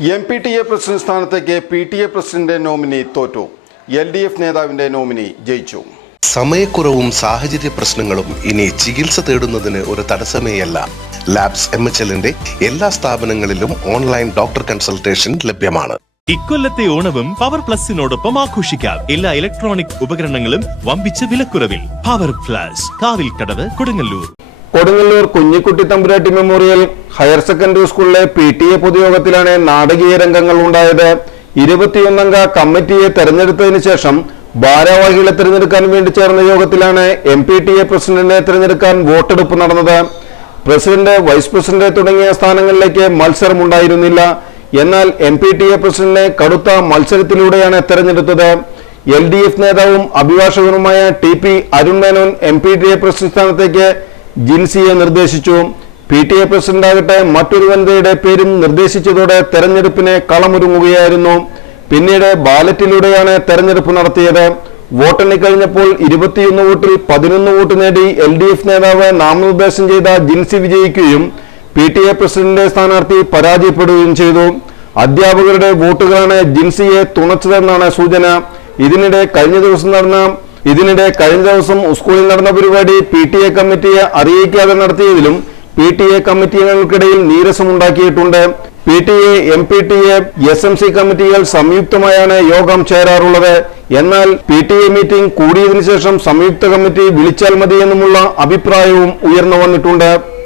M P T A president സ്ഥാനത്തേക്ക് P T A president nominee തോറ്റു. L D F നേതാവിന്റെ nominee ജയിച്ചു. സമയക്കുറവും സാഹചര്യ പ്രശ്നങ്ങളും ഇനി ചികിത്സ തേടുന്നതിന് ഒരു തടസ്സമേയല്ല. ലാബ്സ് എം എച്ച് എല്ലിന്റെ എല്ലാ സ്ഥാപനങ്ങളിലും ഓൺലൈൻ ഡോക്ടർ കൺസൾട്ടേഷൻ ലഭ്യമാണ്. ഇക്കൊല്ലത്തെ ഓണവും പവർ പ്ലസിനോടൊപ്പം ആഘോഷിക്കാം. എല്ലാ ഇലക്ട്രോണിക് ഉപകരണങ്ങളും വമ്പിച്ച വിലക്കുറവിൽ. പവർ പ്ലസ് കാവിൽ കടവ് Kodungallur. Kodungallur Kunjikutti Thampuratti memorial higher secondary സ്കൂളിലെ പി ടി എ പൊതുയോഗത്തിലാണ് നാടകീയ രംഗങ്ങൾ ഉണ്ടായത്. ഇരുപത്തിയൊന്നംഗ കമ്മിറ്റിയെ തെരഞ്ഞെടുത്തതിനു ശേഷം ഭാരവാഹികളെ തിരഞ്ഞെടുക്കാൻ വേണ്ടി ചേർന്ന യോഗത്തിലാണ് എം പി ടി എ പ്രസിഡന്റിനെ തിരഞ്ഞെടുക്കാൻ വോട്ടെടുപ്പ് നടന്നത്. പ്രസിഡന്റ് വൈസ് പ്രസിഡന്റ് തുടങ്ങിയ സ്ഥാനങ്ങളിലേക്ക് മത്സരമുണ്ടായിരുന്നില്ല. എന്നാൽ എം പി ടി എ പ്രസിഡന്റിനെ കടുത്ത മത്സരത്തിലൂടെയാണ് തെരഞ്ഞെടുത്തത്. എൽ ഡി എഫ് നേതാവും അഭിഭാഷകനുമായ T P Arun Menon M P T A president സ്ഥാനത്തേക്ക് ജിൻസിയെ നിർദ്ദേശിച്ചു. പി ടി എ പ്രസിഡന്റാകട്ടെ മറ്റൊരു വനിതയുടെ പേരും നിർദ്ദേശിച്ചതോടെ തെരഞ്ഞെടുപ്പിന് കളമൊരുങ്ങുകയായിരുന്നു. പിന്നീട് ബാലറ്റിലൂടെയാണ് തെരഞ്ഞെടുപ്പ് നടത്തിയത്. വോട്ടെണ്ണി കഴിഞ്ഞപ്പോൾ ഇരുപത്തിയൊന്ന് വോട്ടിൽ പതിനൊന്ന് വോട്ട് നേടി എൽ ഡി എഫ് നേതാവ് നാമനിർദ്ദേശം ചെയ്ത ജിൻസി വിജയിക്കുകയും പി ടി എ പ്രസിഡന്റ് സ്ഥാനാർത്ഥി പരാജയപ്പെടുകയും ചെയ്തു. അധ്യാപകരുടെ വോട്ടുകളാണ് ജിൻസിയെ തുണച്ചതെന്നാണ് സൂചന. ഇതിനിടെ കഴിഞ്ഞ ദിവസം നടന്ന ഇതിനിടെ കഴിഞ്ഞ ദിവസം സ്കൂളിൽ നടന്ന പരിപാടി പി ടി എ കമ്മിറ്റിയെ അറിയിക്കാതെ നടത്തിയതിലും പി ടി എ കമ്മിറ്റി അംഗങ്ങൾക്കിടയിൽ നീരസമുണ്ടാക്കിയിട്ടുണ്ട്. P T A M P T A S M C കമ്മിറ്റികൾ സംയുക്തമായാണ് യോഗം ചേരാറുള്ളത്. എന്നാൽ പി ടി എ മീറ്റിംഗ് കൂടിയതിനു ശേഷം സംയുക്ത കമ്മിറ്റി വിളിച്ചാൽ മതിയെന്നുമുള്ള അഭിപ്രായവും ഉയർന്നു വന്നിട്ടുണ്ട്.